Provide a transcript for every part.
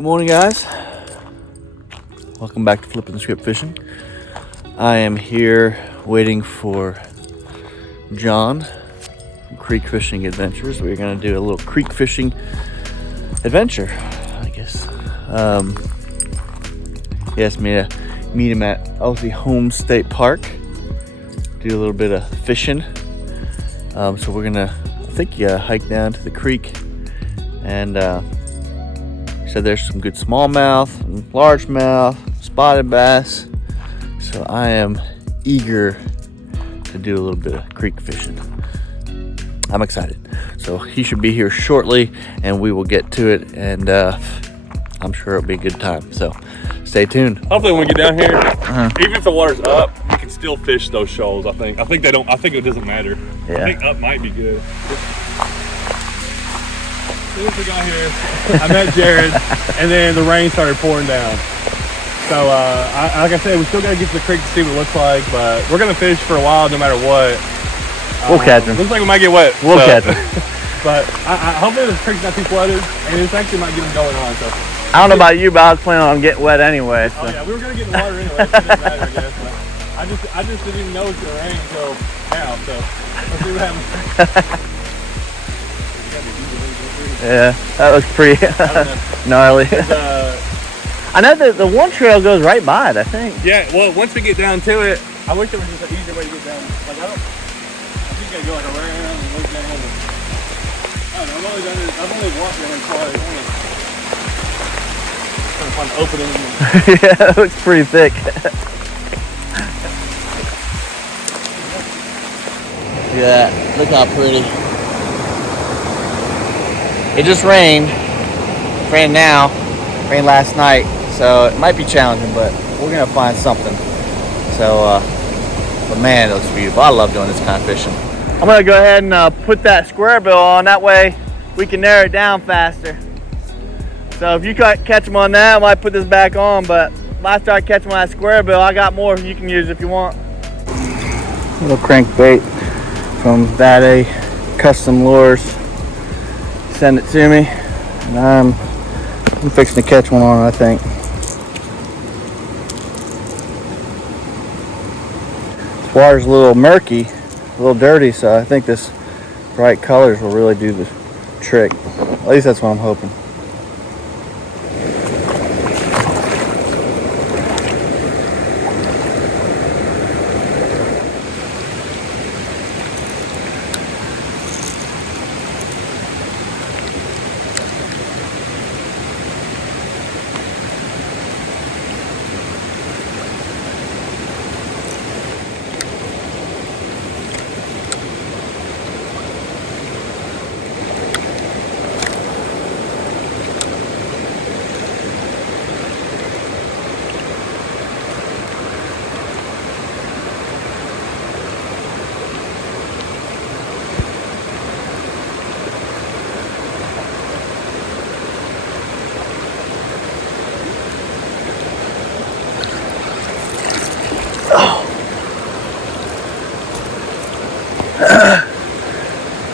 Good morning, guys. Welcome back to Flippin' the Script Fishing. I am here waiting for John from Creek Fishing Adventures. We're going to do a little creek fishing adventure, I guess. He asked me to meet him at Elsie Home State Park, do a little bit of fishing. So we're going to, I think, hike down to the creek, and said there's some good smallmouth and largemouth, spotted bass. So I am eager to do a little bit of creek fishing. I'm excited. So he should be here shortly and we will get to it, and I'm sure it'll be a good time. So stay tuned. Hopefully when we get down here, even if the water's up, we can still fish those shoals, I think. I think it doesn't matter. Yeah. I think up might be good. As soon as we got here, I met Jared, and then the rain started pouring down. So, like I said, we still got to get to the creek to see what it looks like, but we're going to fish for a while no matter what. We'll catch them. Looks like we might get wet. We'll catch them. But hopefully the creek's not too flooded, and this actually might get them going on. So I don't know about you, but I was planning on getting wet anyway. So. Oh yeah, we were going to get in the water anyway, so it didn't matter, I guess. But I just didn't even know it was going to rain until now, so let's see what happens. Yeah, that looks pretty gnarly. I know that the one trail goes right by it, I think. Yeah, well, once we get down to it, I wish there was just an easier way to get down. Like, I think you gotta go like around and look down. I don't know, I've only walked down twice. Trying to find an opening. Yeah, it looks pretty thick. Look at that. Look how pretty. It just rained. It's raining now. Rained last night. So it might be challenging, but we're going to find something. So, but man, it looks beautiful. I love doing this kind of fishing. I'm going to go ahead and put that square bill on. That way we can narrow it down faster. So if you catch them on that, I might put this back on. But if I start catching on that square bill, I got more you can use if you want. Little crankbait from That A Custom Lures. Send it to me, and I'm fixing to catch one on it, I think. This water's a little murky, a little dirty, so I think this bright colors will really do the trick. At least that's what I'm hoping.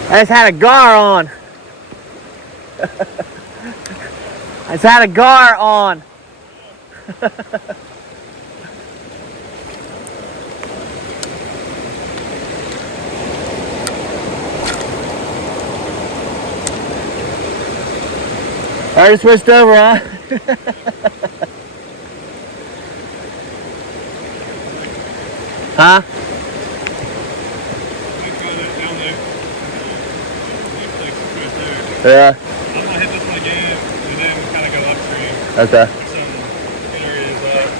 I just had a gar on. I just had a gar on. Already switched over, huh? Huh? Yeah. I'm gonna hit this one again, and then kind of go upstream. Okay. Some areas that's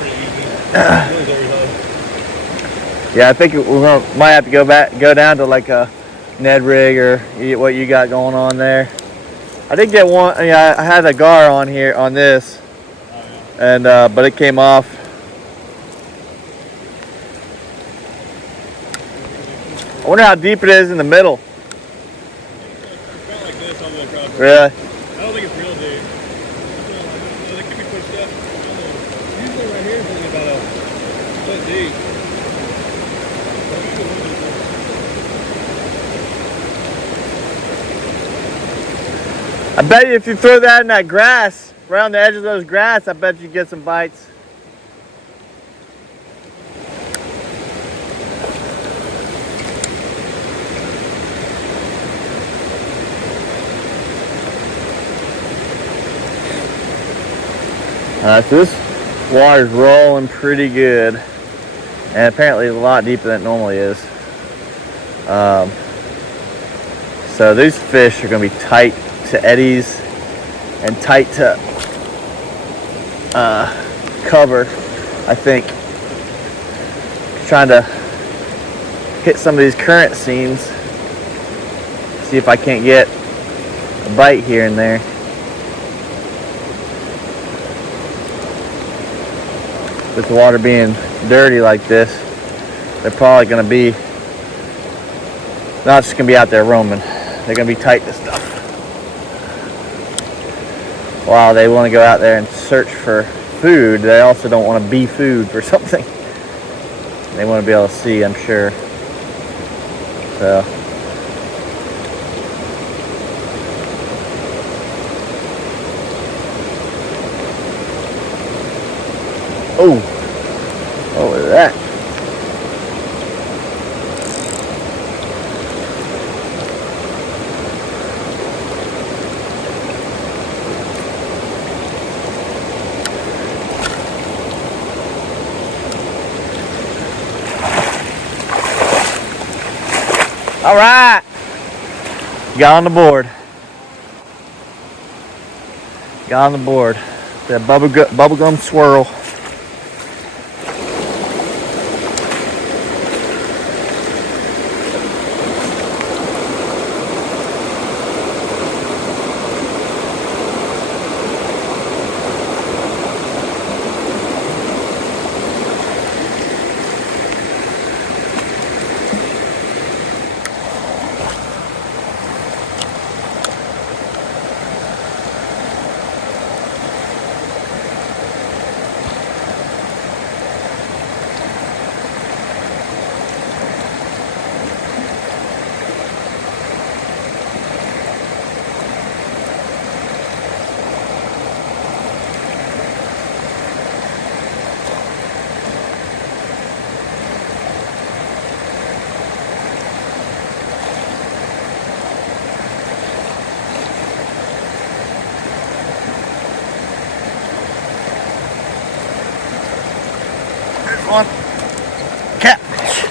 pretty easy. Yeah, I think we might have to go down to like a Ned rig or what you got going on there. I did get one. Yeah, I had a gar on here on this, and but it came off. I wonder how deep it is in the middle. Really? I don't think it's real deep. It could be pushed up. Usually right here is only about a foot deep. I bet you if you throw that in that grass, around the edge of those grass, I bet you get some bites. So this water's rolling pretty good, and apparently a lot deeper than it normally is. So these fish are going to be tight to eddies and tight to cover, I think. Trying to hit some of these current seams, see if I can't get a bite here and there. With the water being dirty like this, they're probably going to be not just going to be out there roaming. They're going to be tight to stuff. While they want to go out there and search for food, they also don't want to be food for something. They want to be able to see, I'm sure. So. Oh, look at that. All right, got on the board. Got on the board. That bubblegum swirl. One catfish.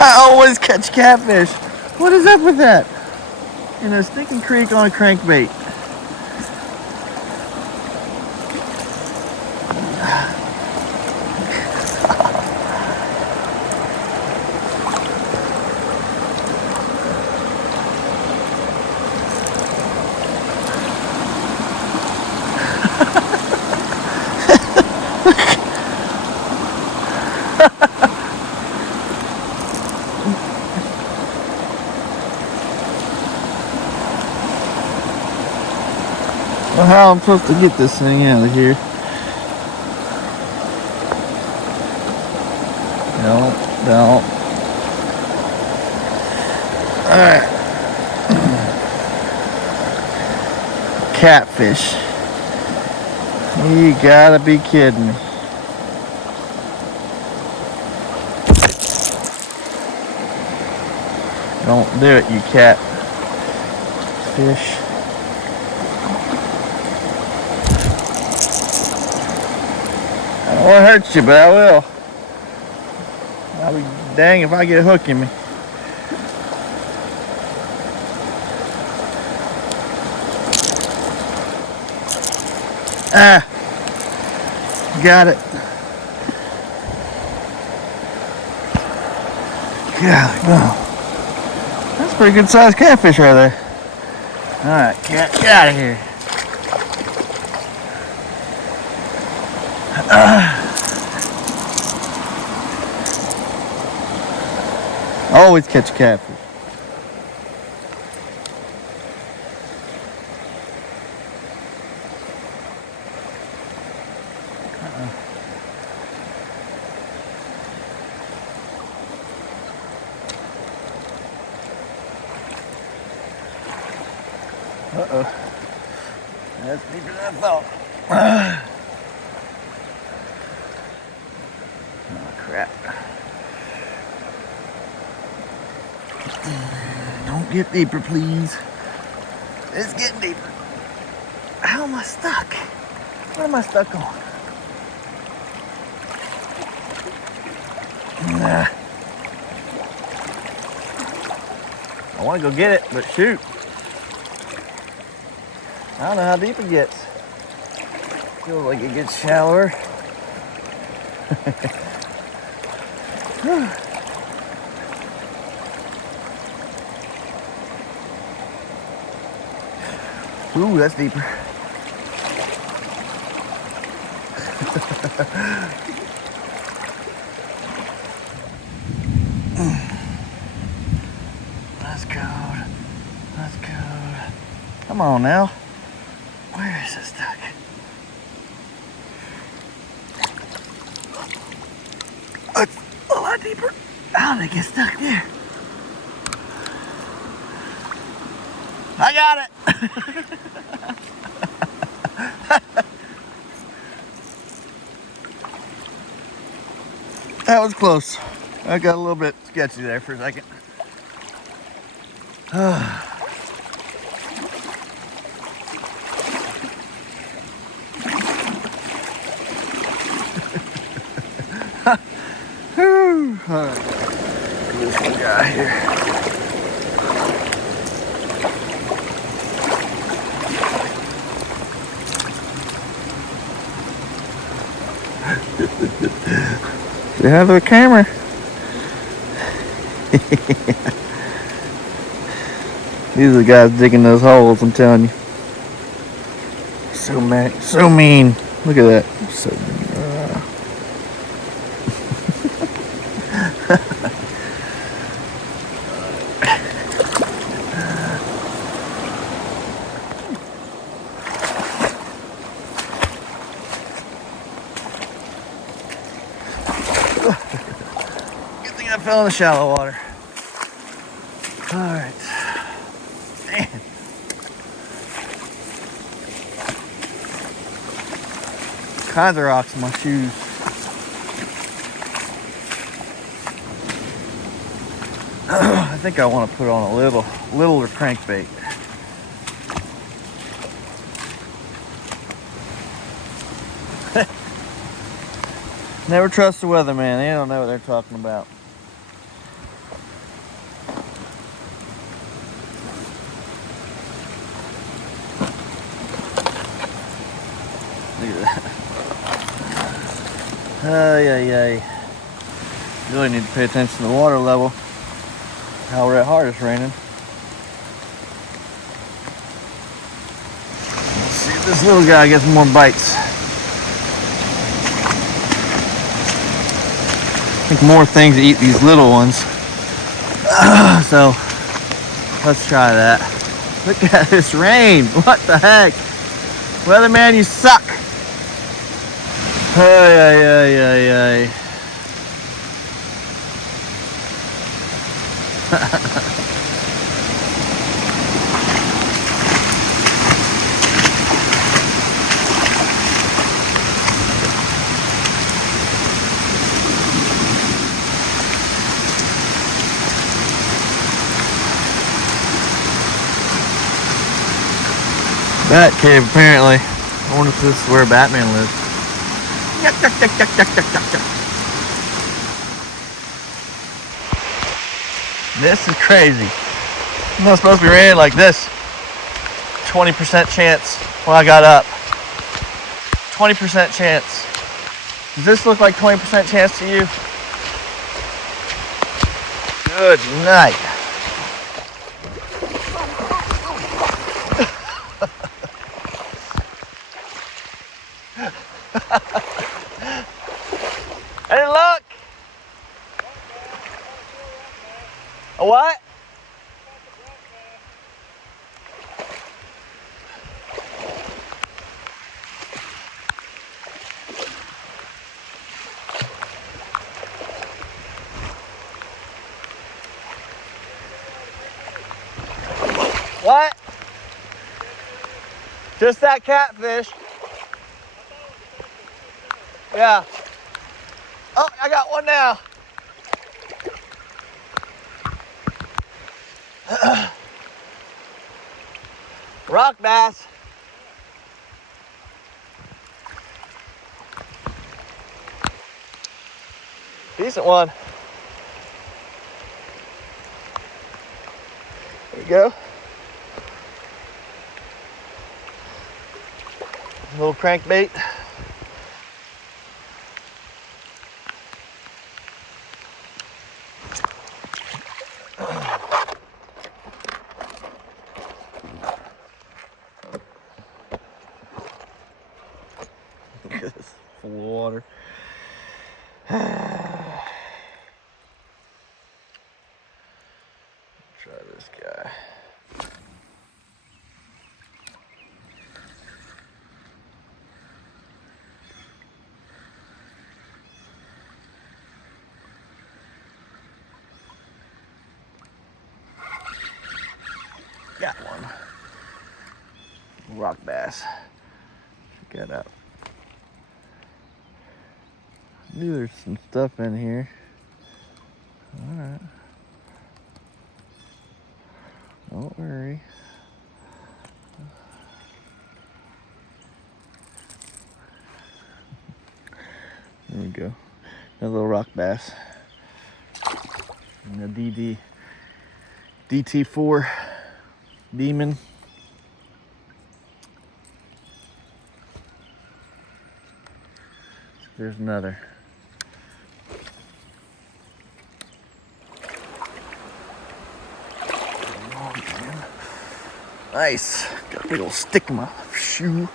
I always catch catfish. What is up with that? In a stinking creek on a crankbait. Well, how am I supposed to get this thing out of here? No. Alright. Catfish. You gotta be kidding me. Don't do it, you cat fish. I don't want to hurt you, but I will. I'll be dang if I get a hook in me. Ah, got it. God, no. That's a pretty good sized catfish right there. Alright, cat, get out of here. Always catch catfish. Uh-oh. That's deeper than I thought. Oh, crap. Don't get deeper, please. It's getting deeper. How am I stuck? What am I stuck on? Nah. I want to go get it, but shoot. I don't know how deep it gets. Feels like it gets shallower. Ooh, that's deeper. That's good. That's good. Come on now. Where is it stuck? It's a lot deeper. How did it get stuck there? I got it. That was close. I got a little bit sketchy there for a second. All right. This one guy here. Say hi to the camera. These are the guys digging those holes, I'm telling you. So mad, so mean. Look at that. So mean. Good thing I fell in the shallow water. All right. Man. Kinds of rocks in my shoes. I think I want to put on a littler crankbait. Never trust the weatherman. They don't know what they're talking about. Look at that. Ay. Really need to pay attention to the water level. How red hard it's raining. Let's see if this little guy gets more bites. I think more things eat these little ones. So let's try that. Look at this rain. What the heck? Weatherman, you suck. Ay. Bat cave, apparently. I wonder if this is where Batman lives. This is crazy. It's not supposed to be raining like this. 20% chance when I got up. 20% chance. Does this look like 20% chance to you? Good night. Any luck? A what? What? Just that catfish. Yeah. Oh, I got one now. Rock bass. Decent one. There you go. Little crankbait. Look at this, full of water. Try this guy. Got one. Rock bass. Check that out. Knew there's some stuff in here. Alright. Don't worry. There we go. A little rock bass. And a DT4 Demon. There's another. Nice. Got a big old stick in my shoe.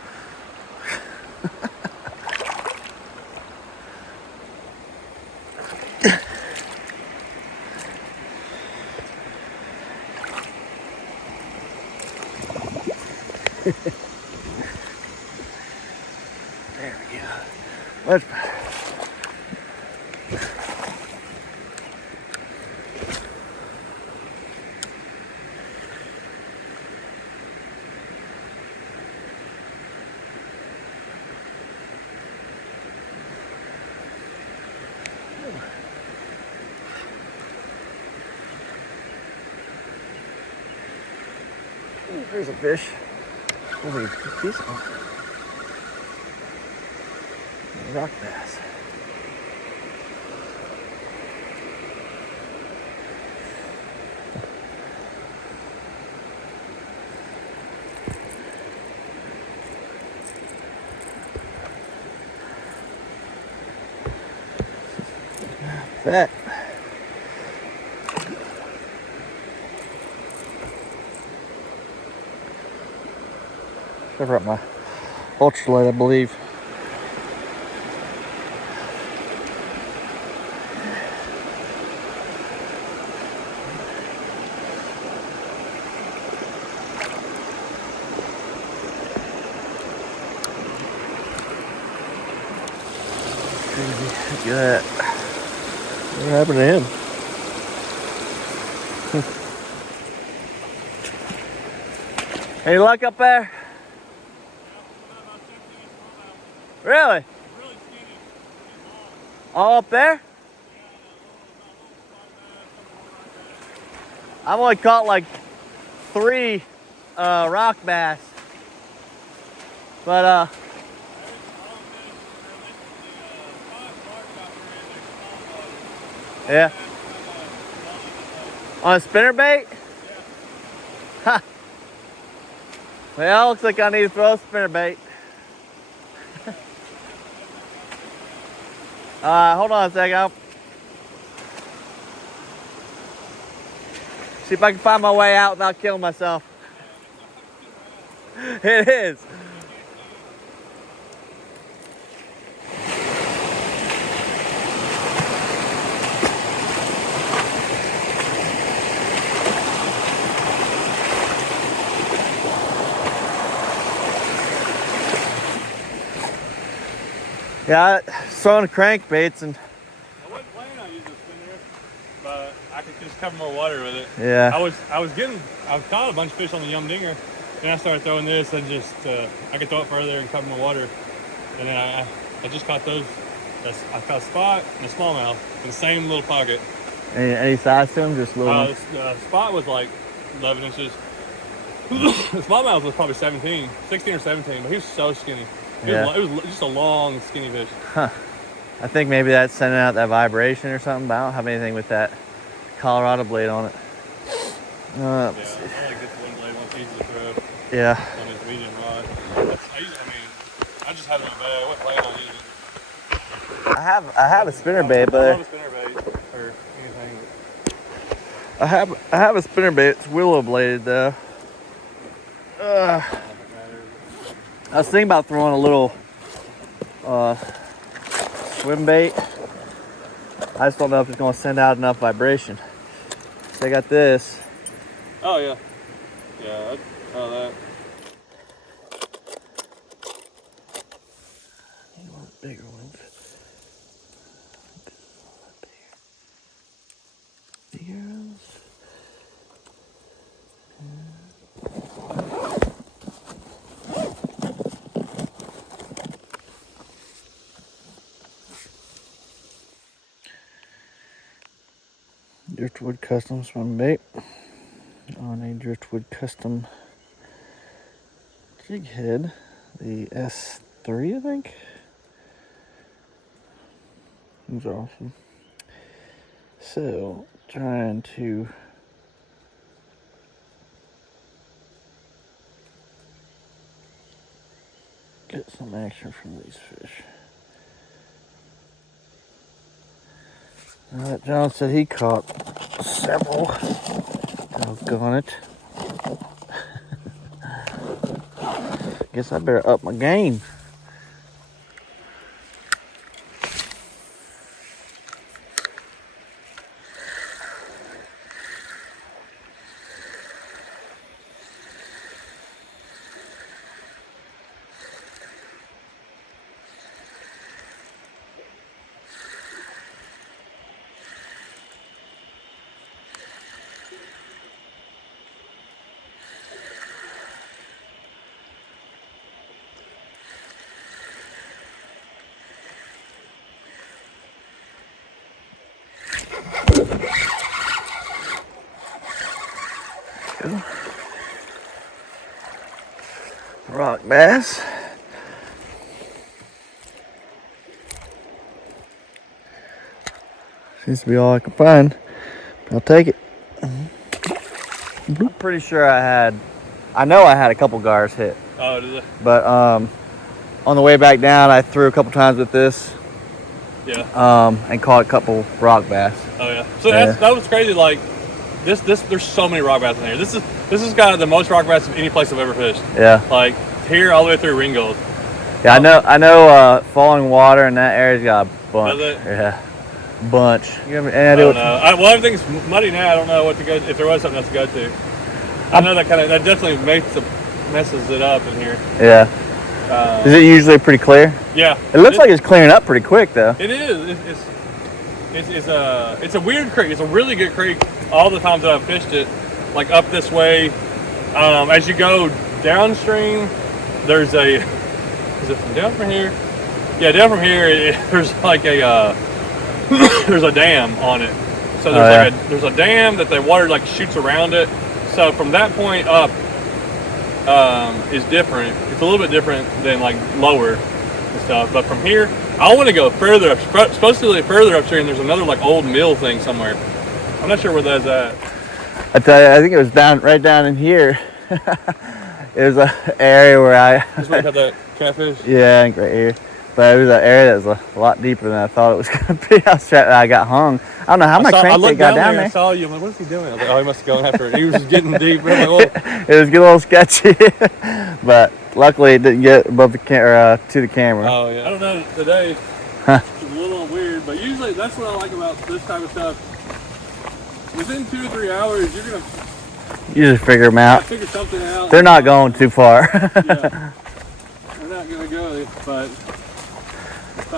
There we go. Much better. Ooh, there's a fish. Holy, decent one. Rock bass. Fat. Cover up my ultralight, I believe. Crazy. Look at that. What happened to him? Any luck up there? Really? All up there? I've only caught like 3 rock bass. But yeah. On a spinnerbait? Ha. Well, looks like I need to throw a spinnerbait. Hold on a second. I'll see if I can find my way out without killing myself. It is. Yeah, throwing crankbaits and. I wasn't planning on using a spinner, but I could just cover more water with it. Yeah. I was caught a bunch of fish on the Yum Dinger. Then I started throwing this and just I could throw it further and cover my water. And then I just caught those. I caught a spot and a smallmouth in the same little pocket. Any size to them? Just little. The spot was like 11 inches. The smallmouth was probably 16 or 17, but he was so skinny. It was just a long, skinny fish. Huh. I think maybe that's sending out that vibration or something, but I don't have anything with that Colorado blade on it. Yeah, I like this one blade. One's easy to throw. Yeah. On this medium rod. I just have it in my bag. I wasn't planning on using it. I have a spinner bait, but I love a spinner bait or anything. I have a spinner bait. It's willow bladed though. I was thinking about throwing a little swim bait. I just don't know if it's going to send out enough vibration. So I got this. Oh yeah, yeah. Oh that. Bigger ones. Bigger ones. Driftwood Custom swim bait on a Driftwood Custom jig head, the S3, I think. It's awesome. So, trying to get some action from these fish. Alright, John said he caught several. Doggone it. Guess I better up my game. Rock bass. Seems to be all I can find. I'll take it. I'm pretty sure I know I had a couple gars hit. Oh, did it? But on the way back down, I threw a couple times with this. Yeah. And caught a couple rock bass. Oh yeah. So that was crazy. Like this, there's so many rock bass in here. This is kind of the most rock bass of any place I've ever fished. Yeah. Like here all the way through Ringgold. Yeah, I know. Falling water in that area's got a bunch. Does it? Yeah, bunch. You have any I idea? don't know. Well, everything's muddy now. I don't know what to go. If there was something else to go to, I know that definitely messes it up in here. Yeah. Is it usually pretty clear? Yeah. It looks like it's clearing up pretty quick though. It is. It's a weird creek. It's a really good creek. All the times that I've fished it, like up this way, as you go downstream, there's a. Is it from down from here? Yeah, down from here. There's like a there's a dam on it. So there's there's a dam that the water like shoots around it. So from that point up is different. It's a little bit different than like lower and stuff. But from here, I want to go further up. Supposedly further upstream, there's another like old mill thing somewhere. I'm not sure where that's at. I tell you, I think it was right down in here. It was an area where This one had that catfish? Yeah, right here. But it was an area that was a lot deeper than I thought it was going to be. I got hung. I don't know how my crankbait got down there. I saw you. I'm like, what is he doing? I was like, oh, he must have gone after it. He was just getting deep. I'm like, whoa. It was getting a little sketchy. But luckily it didn't get above the to the camera. Oh, yeah. I don't know. Today it's a little weird. But usually that's what I like about this type of stuff. Within 2 or 3 hours, you're going to You just figure them out. figure something out. They're not going too far. Yeah. They're not going to go, but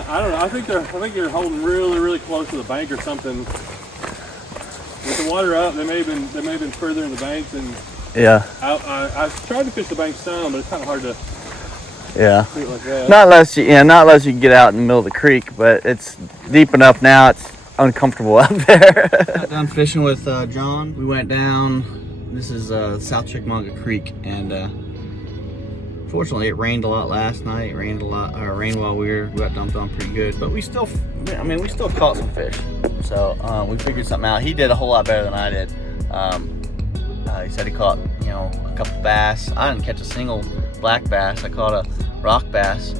I don't know. I think they're holding really, really close to the bank or something. With the water up, they may have been further in the bank than Yeah. I've tried to fish the bank some, but it's kind of hard to Yeah. do it like that. Not unless you can get out in the middle of the creek, but it's deep enough now. It's uncomfortable out there. Got done fishing with John. We went down. This is South Chickamauga Creek, and fortunately it rained a lot last night. It rained a lot. Rained while we got dumped on pretty good, but we still caught some fish. So we figured something out. He did a whole lot better than I did. He said he caught, a couple bass. I didn't catch a single black bass. I caught a rock bass.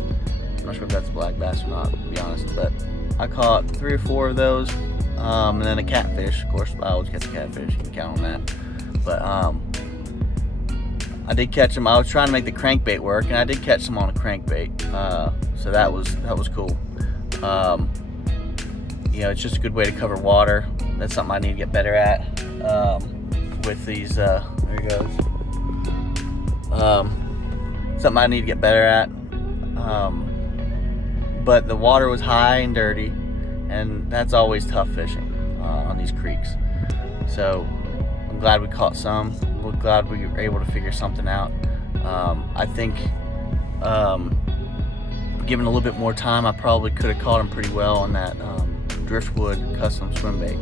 I'm not sure if that's a black bass or not, to be honest, but I caught 3 or 4 of those, and then a catfish. Of course, I always catch a catfish. You can count on that. But I did catch them. I was trying to make the crankbait work, and I did catch them on a crankbait. So that was cool. It's just a good way to cover water. That's something I need to get better at. With these, there he goes. Something I need to get better at. But the water was high and dirty, and that's always tough fishing on these creeks. So I'm glad we caught some. We're glad we were able to figure something out. I think given a little bit more time, I probably could have caught them pretty well on that driftwood custom swim bait.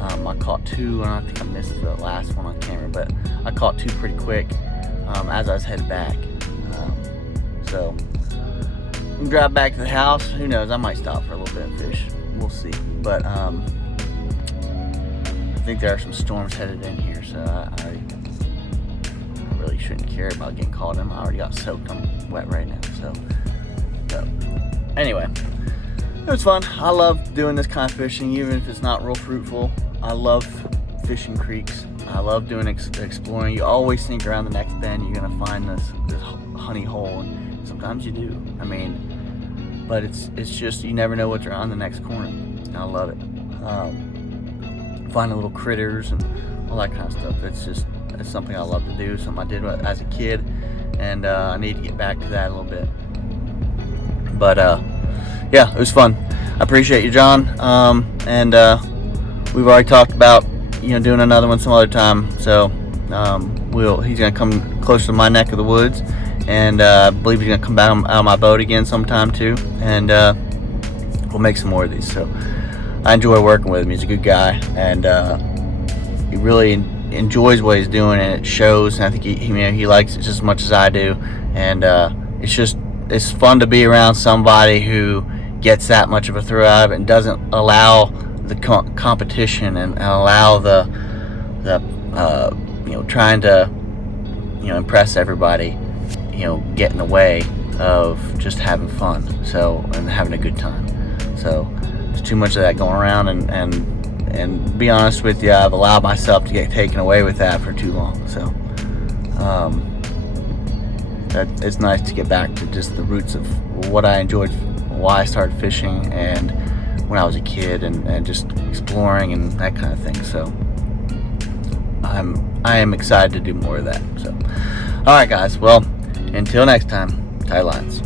I caught 2, and I think I missed the last one on camera, but I caught 2 pretty quick as I was headed back. So I'm gonna drive back to the house. Who knows? I might stop for a little bit and fish. We'll see. But I think there are some storms headed in here, so I really shouldn't care about getting caught in. I already got soaked. I'm wet right now. So anyway, it was fun. I love doing this kind of fishing, even if it's not real fruitful. I love fishing creeks. I love doing exploring. You always think around the next bend you're gonna find this honey hole, and sometimes you do. But it's just, you never know what's around the next corner. And I love it. Finding little critters and all that kind of stuff. It's something I love to do. Something I did as a kid, and I need to get back to that a little bit. But yeah, it was fun. I appreciate you, John. And we've already talked about doing another one some other time. So he's gonna come closer to my neck of the woods, and I believe he's gonna come back out of my boat again sometime too. And we'll make some more of these. So I enjoy working with him. He's a good guy, and he really enjoys what he's doing, and it shows. And I think he likes it just as much as I do. And it's fun to be around somebody who gets that much of a thrill out of it and doesn't allow the competition and allow the trying to impress everybody get in the way of just having fun and having a good time. So there's too much of that going around, and be honest with you, I've allowed myself to get taken away with that for too long. So it's nice to get back to just the roots of what I enjoyed, why I started fishing, and when I was a kid, and just exploring and that kind of thing. So I am excited to do more of that. So all right, guys, well, until next time, tight lines.